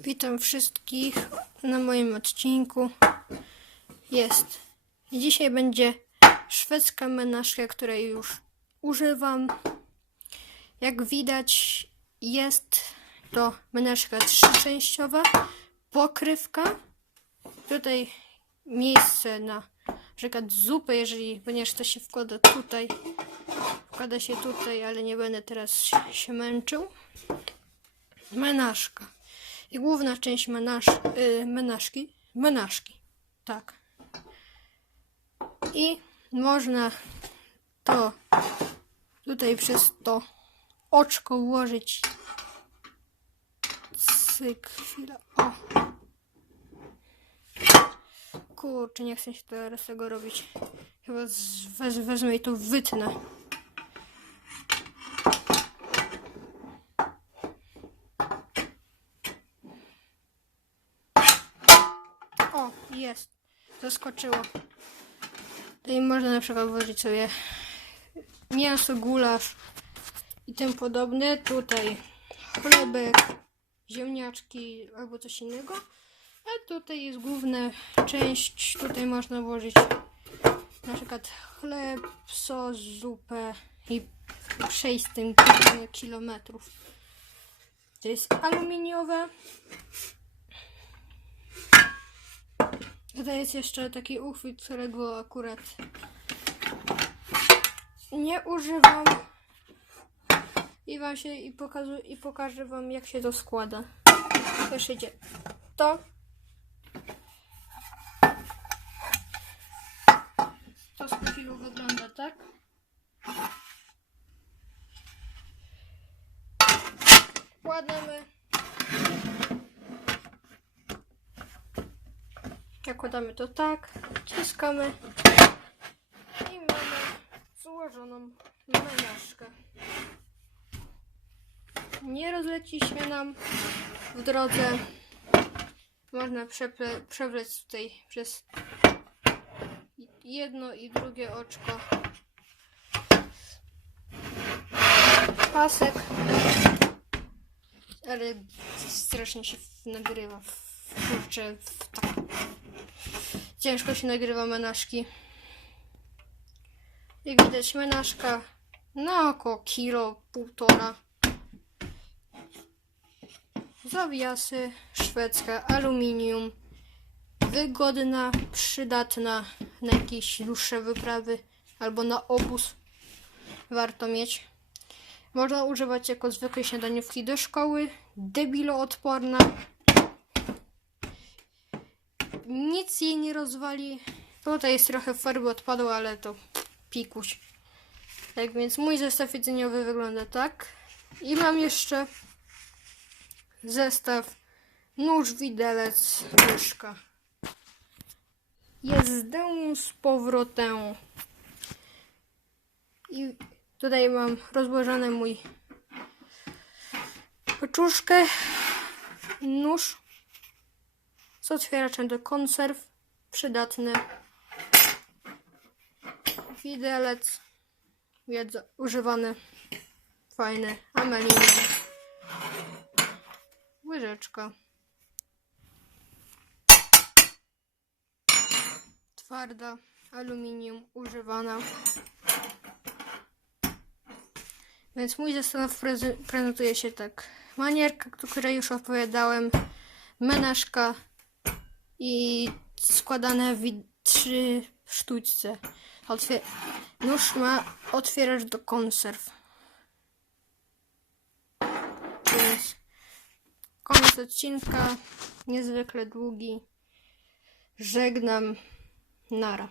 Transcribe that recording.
Witam wszystkich na moim odcinku. Jest. Dzisiaj będzie szwedzka menażka, której już używam. Jak widać, jest to menażka trzyczęściowa, pokrywka. Tutaj miejsce na przykład zupę, jeżeli, ponieważ to się wkłada tutaj, wkłada się tutaj, ale nie będę teraz się męczył. Menażka. I główna część menaż, y, menażki. Menażki. Tak. I można to tutaj przez to oczko ułożyć. Cyk, chwila. O. Kurczę, nie chcę się teraz tego robić. Chyba wez, wezmę i to wytnę. O, jest. Zaskoczyło. Tutaj można na przykład włożyć sobie mięso, gulasz i tym podobne. Tutaj chlebek, ziemniaczki albo coś innego. A tutaj jest główna część. Tutaj można włożyć na przykład chleb, sos, zupę i przejść z tym kilometrów. To jest aluminiowe. Tutaj jest jeszcze taki uchwyt, którego akurat nie używam. I wam się i, pokazu, i pokażę wam jak się to składa. Pierwszy idzie to. To z profilu wygląda tak. Kłademy. Nakładamy to tak, wciskamy i mamy złożoną menażkę. Nie rozleci się nam w drodze. Można przewlec tutaj przez jedno i drugie oczko. Pasek. Ale strasznie się nagrywa. Kurczę, tak Ciężko się nagrywa menażki. Jak widać, menażka na około kilo, półtora. Zawiasy, szwedzka, aluminium. Wygodna, przydatna na jakieś dłuższe wyprawy albo na obóz. Warto mieć. Można używać jako zwykłej śniadaniówki do szkoły. Debiloodporna nic jej nie rozwali. Tutaj jest trochę farby odpadło, ale to pikuś. Tak więc mój zestaw jedzeniowy wygląda tak. I mam jeszcze zestaw nóż, widelec, łyżka. Jezdę z powrotem. I tutaj mam rozłożony mój paczuszkę, nóż z otwieraczem do konserw. Przydatny. Widelec. Wiedza, używany. Fajny. Amelinium. Łyżeczka. Twarda. Aluminium. Używana. Więc mój zestaw prezentuje się tak. Manierka, o której już opowiadałem. Menażka i składane w trzy sztućce. Otwier- nóż ma otwieracz do konserw. Więc koniec odcinka, niezwykle długi. Żegnam. Nara.